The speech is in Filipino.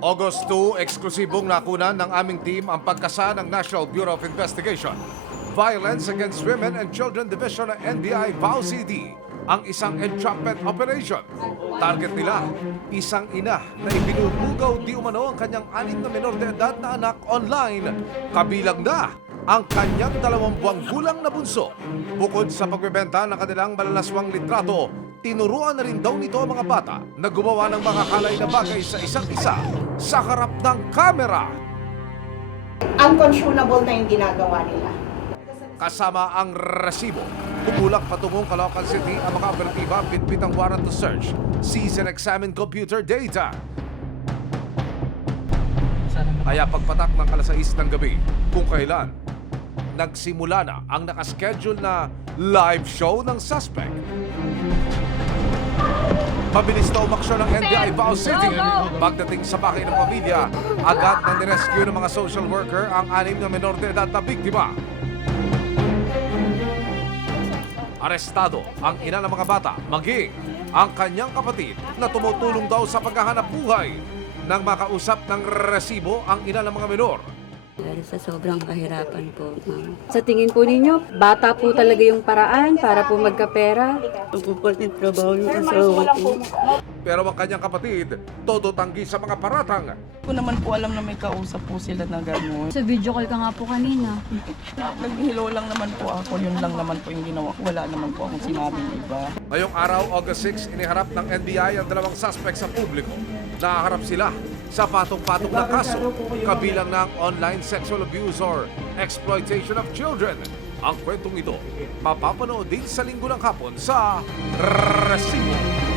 August 2, eksklusibong nakunan ng aming team ang pagkasa ng National Bureau of Investigation. Violence Against Women and Children Division ng NBI VAU CD ang isang entrapment operation. Target nila, isang ina na ibinubugaw di umano ang kanyang 6 na menor de edad na anak online. Kabilang na ang kanyang 2 buwang gulang na bunso. Bukod sa pagbebenta ng kanilang malalaswang litrato, tinuruan na rin daw nito ang mga bata na gumawa ng mga halay na bagay sa isa't isa sa harap ng kamera. Unconscionable na yung ginagawa nila. Kasama ang resibo. Kumulak patungong Caloocan City ang mga operatiba bitbit ang warrant to search, seize and examine computer data. Kaya pagpatak ng alas 6 ng gabi, kung kailan, nagsimula na ang nakaschedule na live show ng suspect. Mabilis na umaksyon ng NBI VAU City. Pagdating sa bahay ng pamilya, agad nang nirescue ng mga social worker ang 6 na menor de edad na biktima. Arestado ang ina ng mga bata, maging ang kanyang kapatid na tumutulong daw sa paghahanap buhay. Nang makausap ng resibo ang ina ng mga menor, Dahil sa sobrang kahirapan po, ma'am. Sa tingin po ninyo, bata po talaga yung paraan para po magkapera? Tungkol yung trabaho yung asawa ko. pero ang kanyang kapatid, todo tanggi sa mga paratang. Ko naman po alam na may kausap po sila na gano'n. Sa video call ka nga po kanina. Naghilo lang naman po ako, yun lang naman po yung ginawa ko. Wala naman po akong sinabing iba. Ngayong araw, August 6, iniharap ng NBI ang 2 suspect sa publiko. Naharap sila sa patong-patong na kaso, kabilang ng online sexual abuse or exploitation of children. Ang kwentong ito, mapapanood din sa linggo ng hapon sa Resibo.